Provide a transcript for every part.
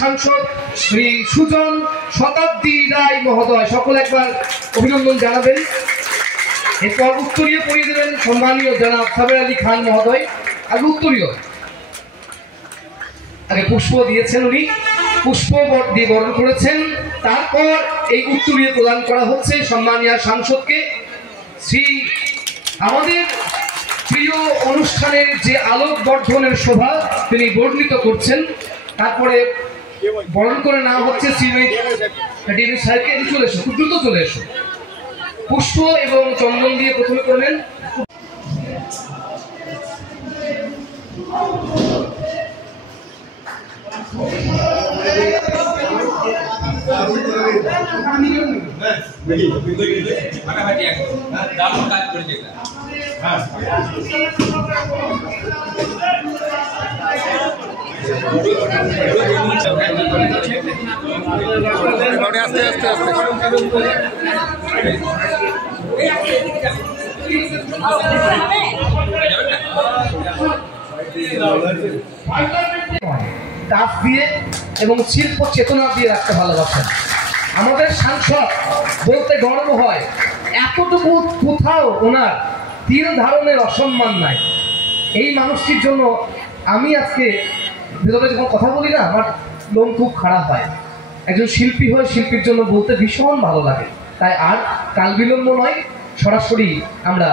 সাংসদ শ্রী সুজন শতাব্দী রায় মহোদয়, সকল একবার অভিনন্দন জানাবেন। এরপর উত্তরীয় পরিয়ে দেবেন সম্মানীয় জনাব সাবের আলী খান মহোদয়। আগে উত্তরীয়, আগে পুষ্প দিয়েছেন, উনি পুষ্প দিয়ে বরণ করেছেন। তারপর এই উত্তরীয় প্রদান করা হচ্ছে সম্মানীয় সাংসদকে। শ্রী আমাদের প্রিয় অনুষ্ঠানের যে আলোক বর্ধনের শোভা তিনি বর্ণিত করছেন। তারপরে বরণ করে নেওয়া হচ্ছে শ্রীমতী সাহেবকে। চলে এসো, খুব দ্রুত চলে এসো। পুষ্প এবং চন্দন দিয়ে প্রথমে করলেন। আস্তে আস্তে আস্তে দাঁত দিয়ে এবং শিল্প চেতনা দিয়ে রাখতে ভালোবাসেন। আমাদের সাংসদ বলতে গর্ব হয়, এতটুকু কোথাও ওনার তীর ধারণের অসম্মান নাই। এই মানুষটির জন্য আমি আজকে ভেতরে যখন কথা বলি না, আমার লোম খুব খারাপ হয়। একজন শিল্পী হয়ে শিল্পীর জন্য বলতে ভীষণ ভালো লাগে। তাই আর কাল বিলম্ব নয়, সরাসরি আমরা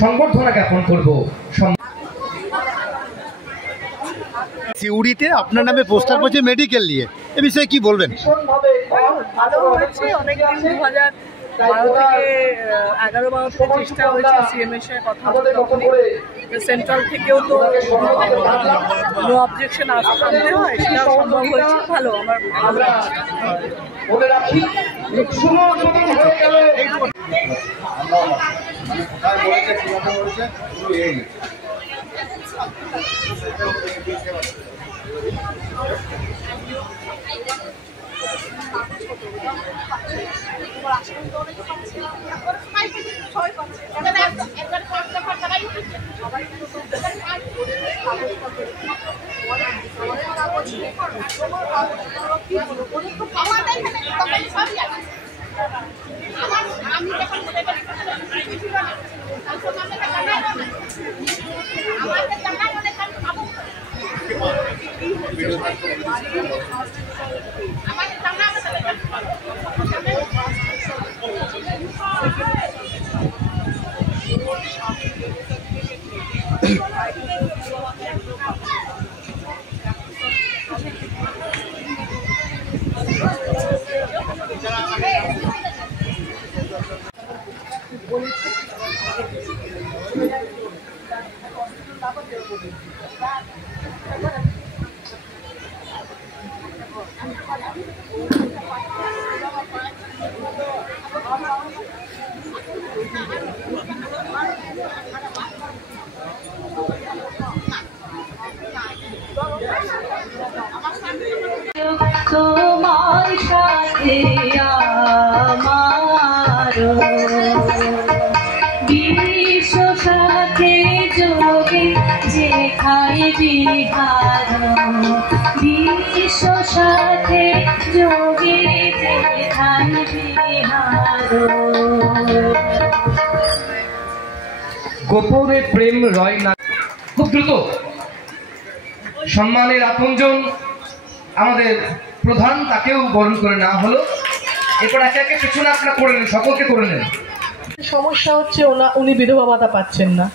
সংবর্ধনা জ্ঞাপন করবো। সিউড়িতে আপনার নামে পোস্টার করছে মেডিকেল নিয়ে, এ বিষয়ে কি বলবেন? ভালো হয়েছে। অনেকদিন 2012 থেকে 11-12 থেকে চেষ্টা হয়েছে সিএমএর সাথে কথা বলতে, সেন্ট্রাল থেকেও তো নো অবজেকশন আসতে হয়, সেটা সম্ভব হয়েছে। ভালো, আমার ভালো লাগছে। তোমার সাথে আমার বিশ্ব সাথে যোগে যেখানে বিহার, বিশ্ব সাথে যোগে যেখানে বিহার। গোপনে প্রেম রয় না। খুব দ্রুত সম্মানের আপনজন আমাদের প্রধান, তাকেও বরণ করে নেওয়া হলো। এরপর একে একে পেছনে আপনারা করে নেন, সকলকে করে নেন। সমস্যা হচ্ছে উনি বিধবা ভাতা পাচ্ছেন না।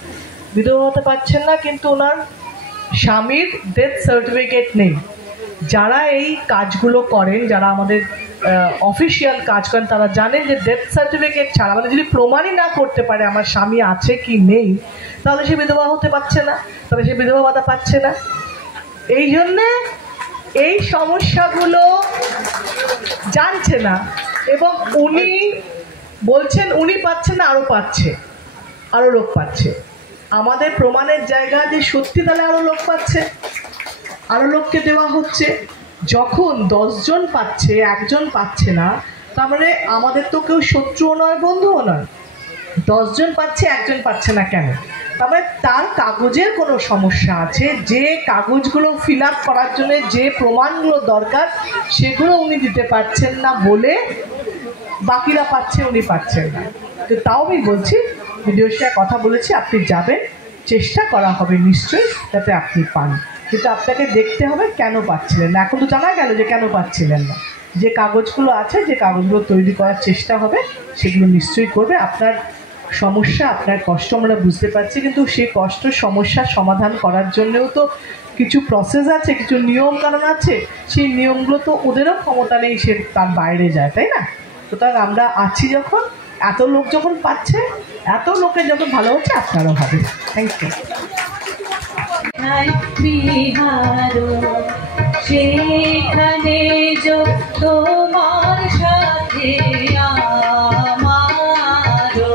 বিধবা ভাতা পাচ্ছেন না, কিন্তু ওনার স্বামীর ডেথ সার্টিফিকেট নেই। যারা এই কাজগুলো করেন, যারা আমাদের অফিসিয়াল কাজ করেন, তারা জানেন যে ডেথ সার্টিফিকেট ছাড়া, মানে যদি প্রমাণই না করতে পারে আমার স্বামী আছে কি নেই, তাহলে সে বিধবা হতে পারছে না, তাহলে সে বিধবা ভাতা পাচ্ছে না। এই জন্যে এই সমস্যাগুলো জানছে না, এবং উনি বলছেন উনি পাচ্ছেন না, আরও পাচ্ছে, আরও লোক পাচ্ছে। আমাদের প্রমাণের জায়গা যে সত্যি, তাহলে আরও লোক পাচ্ছে, আরও লোককে দেওয়া হচ্ছে। যখন 10 জন পাচ্ছে, একজন পাচ্ছে না, তার মানে আমাদের তো কেউ শত্রুও নয়, বন্ধুও নয়। 10 জন পাচ্ছে, একজন পাচ্ছে না কেন? তবে তার কাগজের কোনো সমস্যা আছে, যে কাগজগুলো ফিল আপ করার জন্য যে প্রমাণগুলো দরকার সেগুলো উনি দিতে পারছেন না বলে বাকিরা পাচ্ছে, উনি পাচ্ছেন না। তো তাও আমি বলছি, ভিডিওর সাথে কথা বলেছি, আপনি যাবেন, চেষ্টা করা হবে নিশ্চয়ই যাতে আপনি পান, কিন্তু আপনাকে দেখতে হবে কেন পাচ্ছিলেন না। এখন তো জানা গেল যে কেন পাচ্ছিলেন না। যে কাগজগুলো আছে, যে কাগজগুলো তৈরি করার চেষ্টা হবে সেগুলো নিশ্চয়ই করবে। আপনার সমস্যা, আপনার কষ্ট আমরা বুঝতে পারছি, কিন্তু সেই কষ্ট সমস্যার সমাধান করার জন্যও তো কিছু প্রসেস আছে, কিছু নিয়ম কানুন আছে, সেই নিয়মগুলো তো ওদেরও ক্ষমতা নেই, সে তার বাইরে যায়, তাই না? সুতরাং আমরা আছি যখন, এত লোক যখন পাচ্ছে, এত লোকের যখন ভালো হচ্ছে, আপনারও হবে। Thank you. বিহারো সেখানে যো তোমার সাথে আমারো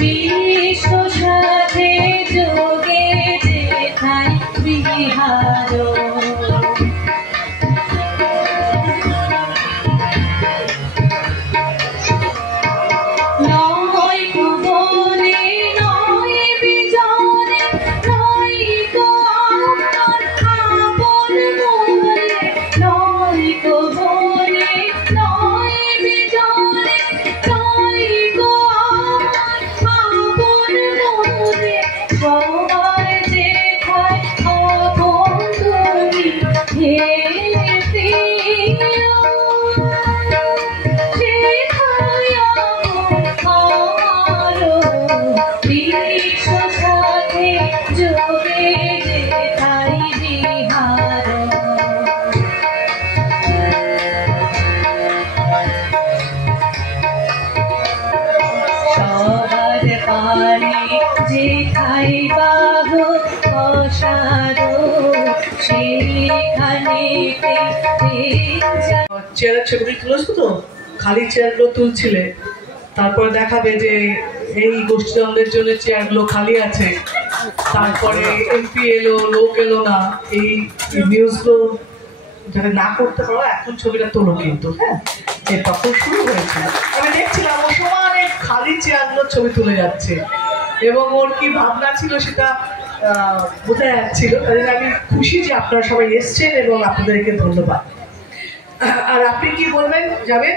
বিশ্ব সাথে যোগে যেথায় বিহারো চেয়ারের ছবিটি তুলেছো তো, খালি চেয়ারগুলো তুলছিলে, তারপরে দেখাবে যে এই গোষ্ঠীদ্বন্দ্বের জন্য চেয়ারগুলো খালি আছে, তারপরে এমপি এলো, লোক এলো না, এই নিউজগুলো যাতে না করতে পারো এখন ছবিটা তোলো কিন্তু, হ্যাঁ, যে তখন শুরু হয়েছিল। আমি দেখছিলাম ও সমানে খালি চেয়ারগুলোর ছবি তুলে যাচ্ছে, এবং ওর কি ভাবনা ছিল সেটা বোঝা যাচ্ছিল। তাই আমি খুশি যে আপনারা সবাই এসছেন এবং আপনাদেরকে ধন্যবাদ। আর আপনি কি বলবেন যাবে,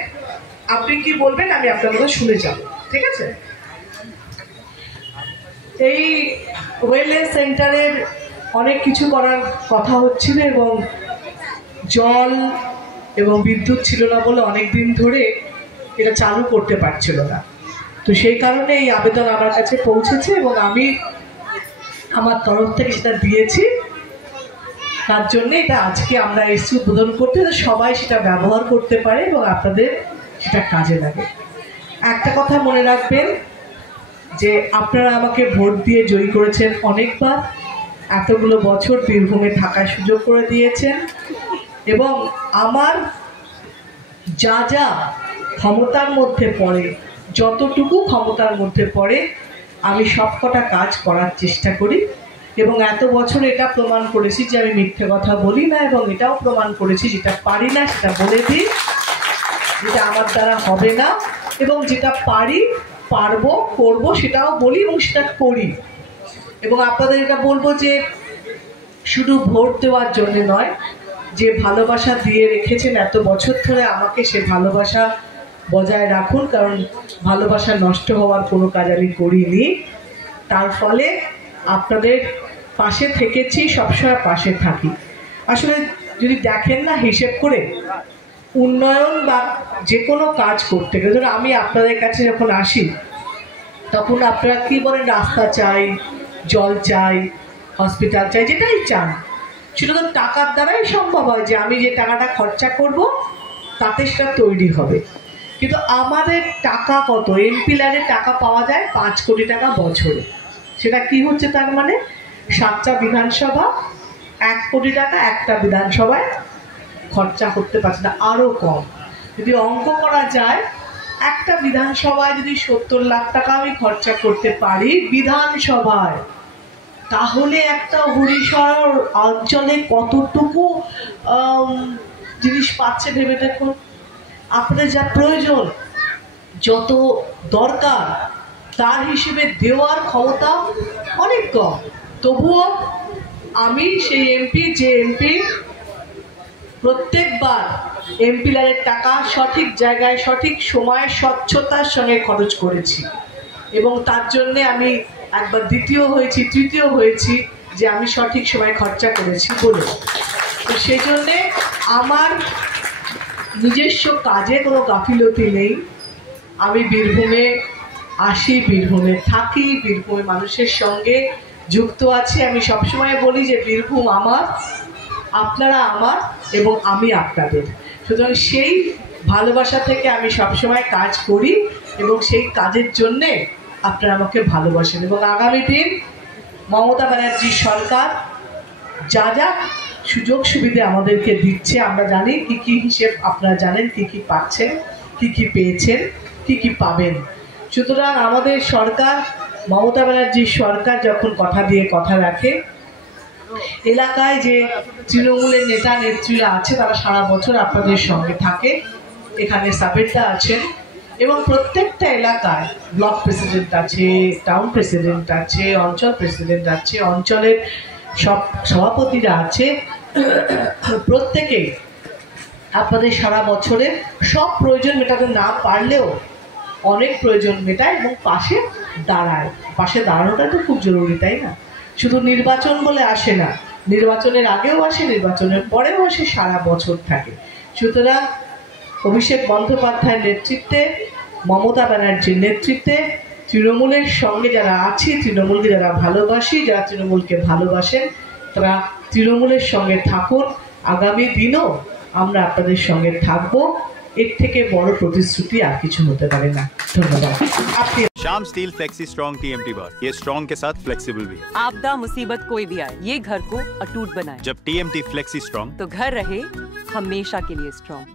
আপনি কি বলবেন আমি আপনার কথা শুনে যাব, ঠিক আছে? এই ওয়েলনেস সেন্টারের অনেক কিছু করার কথা হচ্ছিল, এবং জল এবং বিদ্যুৎ ছিল না বলে অনেক দিন ধরে এটা চালু করতে পারছিল না। তো সেই কারণে এই আবেদন আমার কাছে পৌঁছেছে এবং আমি আমার তরফ থেকে সেটা দিয়েছি। তার জন্য এটা আজকে আমরা এসছি উদ্বোধন করতে, সবাই সেটা ব্যবহার করতে পারে এবং আপনাদের সেটা কাজে লাগে। একটা কথা মনে রাখবেন যে আপনারা আমাকে ভোট দিয়ে জয়ী করেছেন অনেকবার, এতগুলো বছর বীরভূমে থাকার সুযোগ করে দিয়েছেন, এবং আমার যা যা ক্ষমতার মধ্যে পড়ে, যতটুকু ক্ষমতার মধ্যে পড়ে আমি সবকটা কাজ করার চেষ্টা করি, এবং এত বছর এটা প্রমাণ করেছি যে আমি মিথ্যে কথা বলি না, এবং এটাও প্রমাণ করেছি যেটা পারি না সেটা বলে দিই, যেটা আমার দ্বারা হবে না, এবং যেটা পারি, পারবো, করব সেটাও বলি এবং সেটা করি। এবং আপনাদের এটা বলবো যে শুধু ভোট দেওয়ার জন্য নয়, যে ভালোবাসা দিয়ে রেখেছেন এত বছর ধরে আমাকে, সে ভালোবাসা বজায় রাখুন, কারণ ভালোবাসা নষ্ট হওয়ার কোনো কাজ আমি করিনি। তার ফলে আপনাদের পাশে থেকেছি, সবসময় পাশে থাকি। আসলে যদি দেখেন না হিসেব করে, উন্নয়ন বা যে কোনো কাজ করতে গেলে, ধরো আমি আপনাদের কাছে যখন আসি তখন আপনারা কি বলেন, রাস্তা চাই, জল চাই, হসপিটাল চাই, যেটাই চান, সেটা তো টাকার দ্বারাই সম্ভব হয়, যে আমি যে টাকাটা খরচা করব তাতে সেটা তৈরি হবে। কিন্তু আমাদের টাকা কত, এমপি ল্যান্ডের টাকা পাওয়া যায় 5 কোটি টাকা বছরে। সেটা কি হচ্ছে, তার মানে 7টা বিধানসভা, 1 কোটি টাকা একটা বিধানসভায় খরচা করতে পারছে না, আরও কম। যদি অঙ্ক করা যায়, একটা বিধানসভায় যদি 70 লাখ টাকা আমি খরচা করতে পারি বিধানসভায়, তাহলে একটা হরিশর অঞ্চলে কতটুকু জিনিস পাচ্ছে ভেবে দেখুন। আপনাদের যা প্রয়োজন, যত দরকার, তার হিসেবে দেওয়ার ক্ষমতা অনেক কম। তবুও আমি সেই এমপি যে এমপি প্রত্যেকবার এমপিলারের টাকা সঠিক জায়গায় সঠিক সময়ে স্বচ্ছতার সঙ্গে খরচ করেছি, এবং তার জন্যে আমি একবার দ্বিতীয় হয়েছি, তৃতীয় হয়েছি যে আমি সঠিক সময় খরচা করেছি বলে। তো সেই জন্যে আমার নিজস্ব কাজে কোনো গাফিলতি নেই। আমি বীরভূমে আসি, বীরভূমে থাকি, বীরভূমে মানুষের সঙ্গে যুক্ত আছি। আমি সবসময় বলি যে বীরভূম আমার, আপনারা আমার এবং আমি আপনাদের। সুতরাং সেই ভালোবাসা থেকে আমি সবসময় কাজ করি এবং সেই কাজের জন্যে আপনারা আমাকে ভালোবাসেন। এবং আগামী দিন মমতা ব্যানার্জি সরকার যা যা সুযোগ সুবিধা আমাদেরকে দিচ্ছে, আমরা জানি কি কি হিসেব, আপনারা জানেন কি কি পাচ্ছেন, কি কি পেয়েছেন, কি কি পাবেন। সুতরাং আমাদের সরকার, মমতা ব্যানার্জির সরকার যখন কথা দিয়ে কথা রাখে, এলাকায় যে তৃণমূলের নেতা নেত্রীরা আছে তারা সারা বছর আপনাদের সঙ্গে থাকে। এখানে সাবেরদা আছেন এবং প্রত্যেকটা এলাকায় ব্লক প্রেসিডেন্ট আছে, টাউন প্রেসিডেন্ট আছে, অঞ্চল প্রেসিডেন্ট আছে, অঞ্চলের সব সভাপতিরা আছে। প্রত্যেকেই আপনাদের সারা বছরে সব প্রয়োজন মেটাতে না পারলেও অনেক প্রয়োজন মেটায় এবং পাশে দাঁড়ায়। পাশে দাঁড়ানোটা তো খুব জরুরি, তাই না? শুধু নির্বাচন বলে আসে না, নির্বাচনের আগেও আসে, নির্বাচনের পরেও আসে, সারা বছর থাকে। সুতরাং অভিষেক বন্দ্যোপাধ্যায়ের নেতৃত্বে, মমতা ব্যানার্জির নেতৃত্বে তৃণমূলের সঙ্গে যারা আছি, তৃণমূলকে যারা ভালোবাসি, যারা তৃণমূলকে ভালোবাসেন, তারা তৃণমূলের সঙ্গে থাকুন। আগামী দিনও আমরা আপনাদের সঙ্গে থাকবো। এর থেকে বড় প্রতিশ্রুতি আর কিছু হতে পারে না। ধন্যবাদ। আপনি शाम स्टील फ्लेक्सी स्ट्रॉन्ग TMT बार, ये स्ट्रॉन्ग के साथ फ्लेक्सिबल भी है। आपदा मुसीबत कोई भी आए, ये घर को अटूट बनाए। जब TMT फ्लेक्सी स्ट्रॉन्ग तो घर रहे हमेशा के लिए स्ट्रॉन्ग।